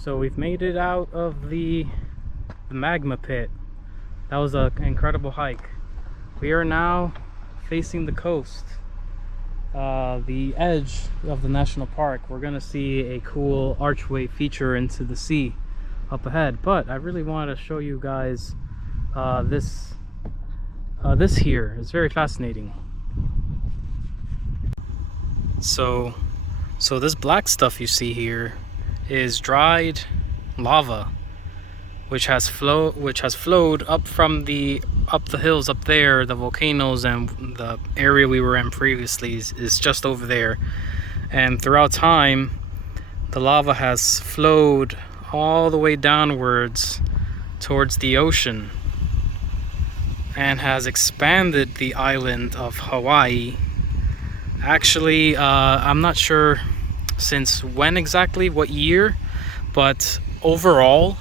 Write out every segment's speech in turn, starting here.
So we've made it out of the magma pit. That was an incredible hike. We are now facing the coast, the edge of the national park. We're gonna see a cool archway feature into the sea up ahead, but I really wanted to show you guys this here. It's very fascinating. So this black stuff you see here is dried lava, which has flowed up from up the hills up there. The volcanoes and the area we were in previously is just over there, and throughout time the lava has flowed all the way downwards towards the ocean and has expanded the island of Hawaii. Actually, I'm not sure since when exactly, what year, but overall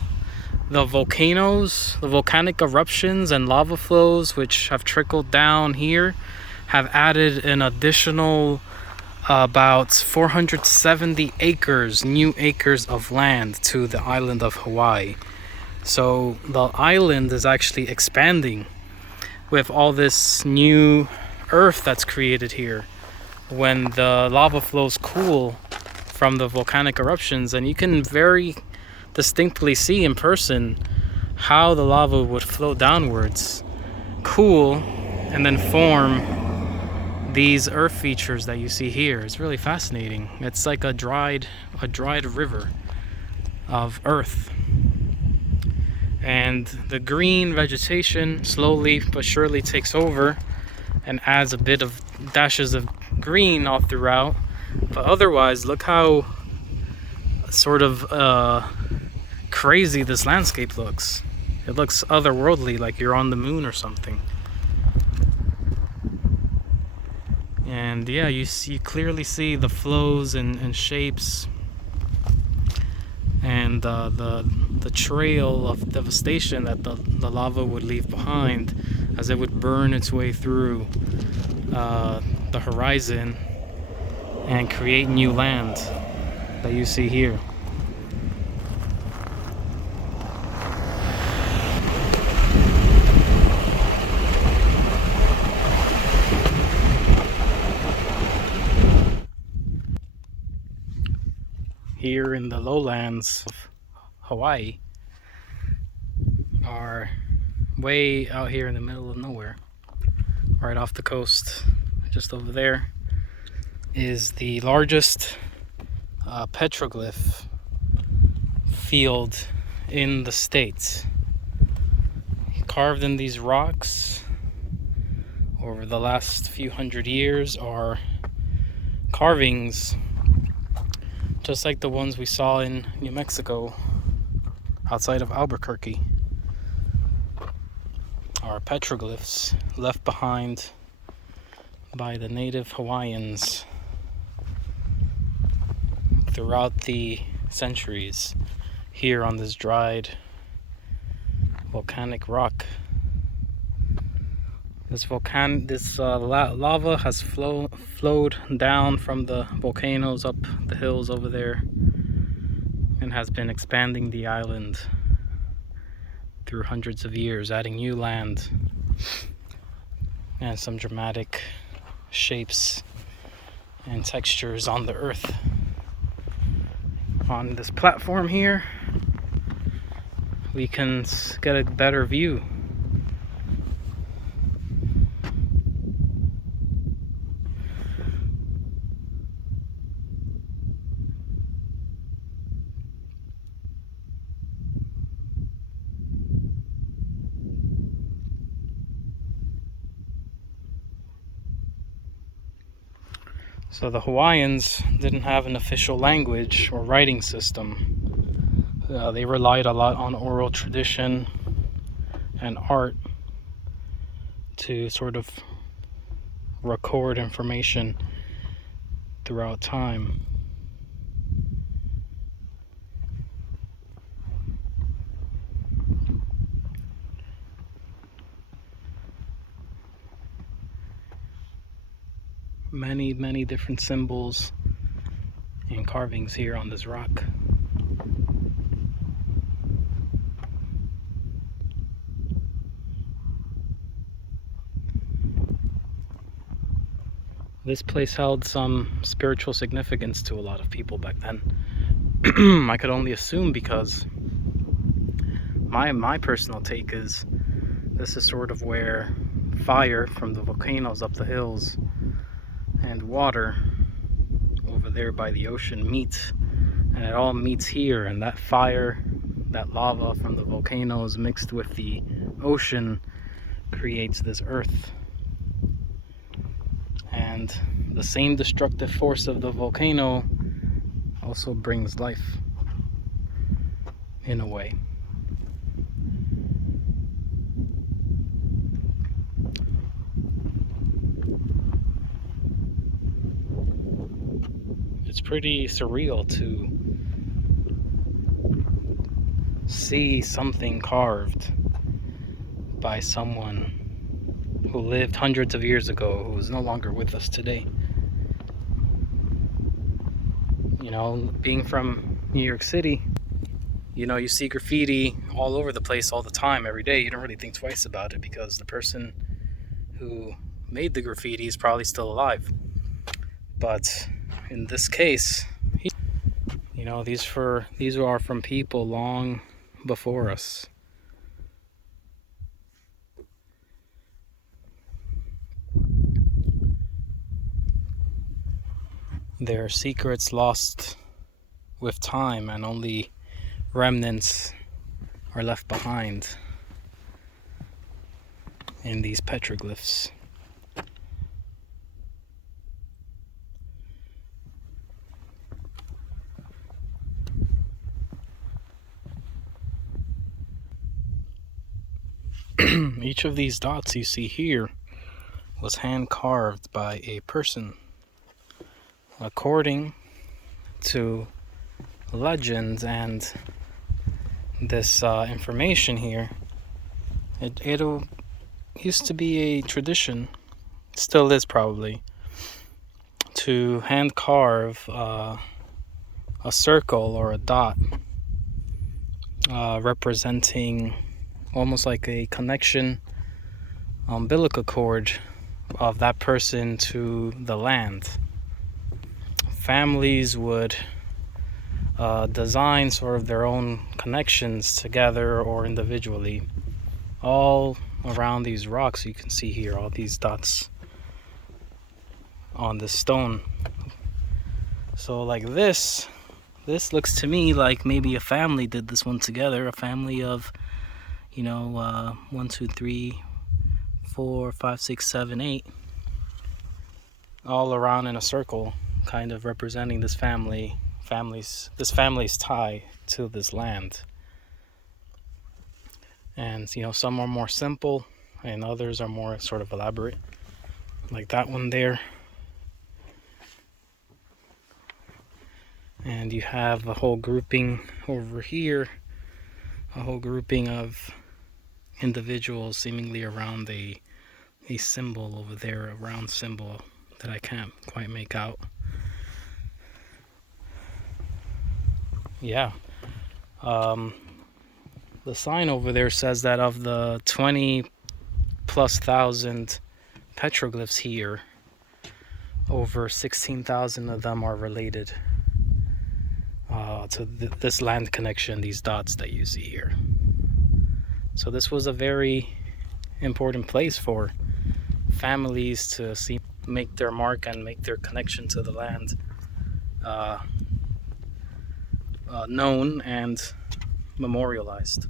the volcanoes, the volcanic eruptions and lava flows which have trickled down here have added an additional about 470 acres, new acres of land to the island of Hawaii. So the island is actually expanding with all this new earth that's created here when the lava flows cool from the volcanic eruptions, and you can very distinctly see in person how the lava would flow downwards, cool, and then form these earth features that you see here. It's really fascinating. It's like a dried river of earth, and the green vegetation slowly but surely takes over and adds a bit of dashes of green all throughout. But otherwise, look how sort of crazy this landscape looks. It looks otherworldly, like you're on the moon or something. And yeah, you clearly see the flows and shapes and the trail of devastation that the lava would leave behind as it would burn its way through the horizon and create new land that you see here. Here in the lowlands of Hawaii, are way out here in the middle of nowhere, right off the coast. Just over there is the largest petroglyph field in the States. Carved in these rocks over the last few hundred years are carvings just like the ones we saw in New Mexico outside of Albuquerque. Are petroglyphs left behind by the native Hawaiians throughout the centuries here on this dried volcanic rock. This lava has flowed down from the volcanoes up the hills over there and has been expanding the island through hundreds of years, adding new land and some dramatic shapes and textures on the earth. On this platform here, we can get a better view. So the Hawaiians didn't have an official language or writing system. They relied a lot on oral tradition and art to sort of record information throughout time. Many different symbols and carvings here on this rock. This place held some spiritual significance to a lot of people back then. I could only assume, because my personal take is this is sort of where fire from the volcanoes up the hills and water over there by the ocean meets, and it all meets here, and that fire, that lava from the volcanoes mixed with the ocean creates this earth. And the same destructive force of the volcano also brings life, in a way. It's pretty surreal to see something carved by someone who lived hundreds of years ago, who is no longer with us today. You know, being from New York City, you know, you see graffiti all over the place all the time, every day. You don't really think twice about it because the person who made the graffiti is probably still alive. But in this case, you know, these are from people long before us. There are secrets lost with time, and only remnants are left behind in these petroglyphs. Each of these dots you see here was hand carved by a person. According to legends and this information here, it used to be a tradition, still is probably, to hand carve a circle or a dot representing almost like a connection, umbilical cord of that person to the land. Families would design sort of their own connections together or individually, all around these rocks. You can see here all these dots on the stone. So like this looks to me like maybe a family did this one together, a family of, you know, 1, 2, 3, 4, 5, 6, 7, 8, all around in a circle, kind of representing this family's tie to this land. And, you know, some are more simple and others are more sort of elaborate, like that one there. And you have a whole grouping over here, a whole grouping of individuals seemingly around a symbol over there, a round symbol that I can't quite make out. Yeah. The sign over there says that of the 20,000+ petroglyphs here, over 16,000 of them are related to this land connection, these dots that you see here. So this was a very important place for families to make their mark and make their connection to the land known and memorialized.